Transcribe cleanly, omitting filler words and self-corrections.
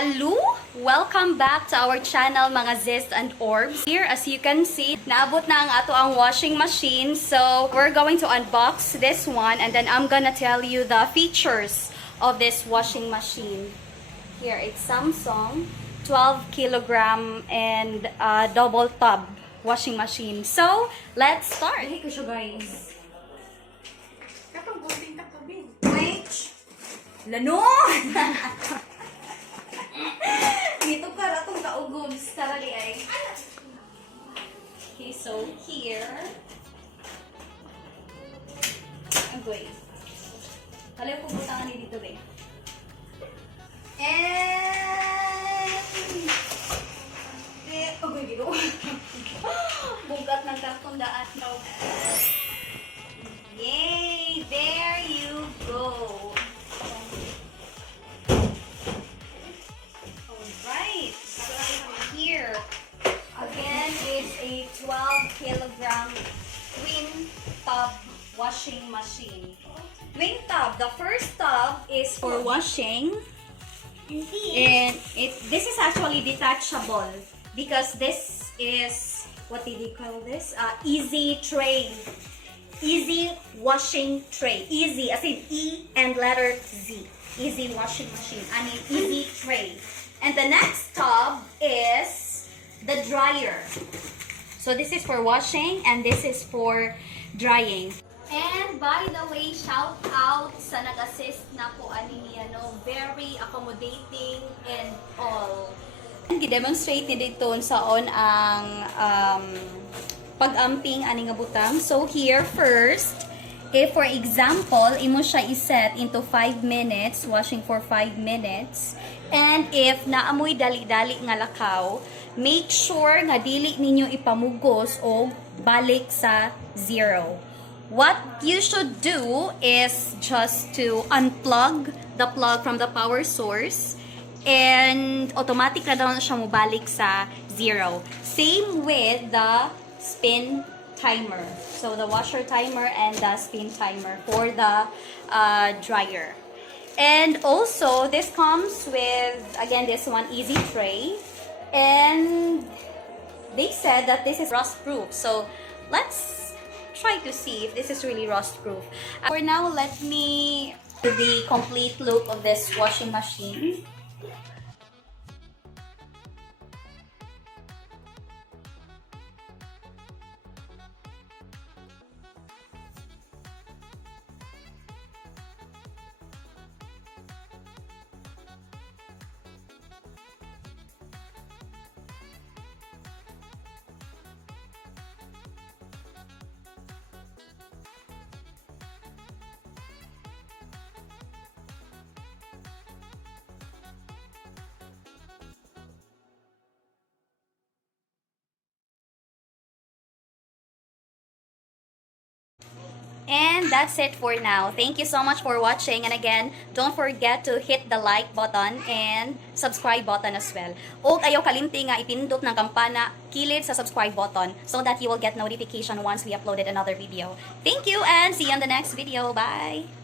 Hello! Welcome back to our channel mga Zest and Orbs. Here, as you can see, naabot na ang ato ang washing machine. So, we're going to unbox this one and then I'm gonna tell you the features of this washing machine. Here, it's Samsung 12 kilogram and double tub washing machine. So, let's start. Hey ko siya, guys. Kapag bunting ka tubig. Wait! Lano! Dito ka ratong kaugobs karali ay. Okay, so here. Agoy. Kalayo ko butangan ni dito be. And agoy gino. Bugat ng karton daan. No. Yay! There you go. Alright, so here again is a 12 kilogram twin tub washing machine. Twin tub, the first tub is for washing, and this is actually detachable because this is, what did they call this? Easy tray. Easy washing tray. Easy, as in E and letter Z. Easy washing machine. I mean, easy tray. And the next tub is the dryer. So this is for washing and this is for drying. And by the way, shout out sa nag-assist na po ani niya, no? Very accommodating and all. Gi-demonstrate ni dito saon ang pag-amping ani nga butang. So here first, if for example, imo siya iset into 5 minutes, washing for 5 minutes, and if naamoy dali-dali nga lakaw, make sure nga dili ninyo ipamugos o balik sa 0. What you should do is just to unplug the plug from the power source and automatic na daw na siya mubalik sa 0. Same with the spin timer. So the washer timer and the spin timer for the dryer. And also, this comes with, again, this one easy tray. And they said that this is rust proof. So let's try to see if this is really rust proof. For now, let me do the complete look of this washing machine. And that's it for now. Thank you so much for watching. And again, don't forget to hit the like button and subscribe button as well. O ayaw kalimti nga ipindot ng kampana kilid sa subscribe button so that you will get notification once we uploaded another video. Thank you and see you on the next video. Bye!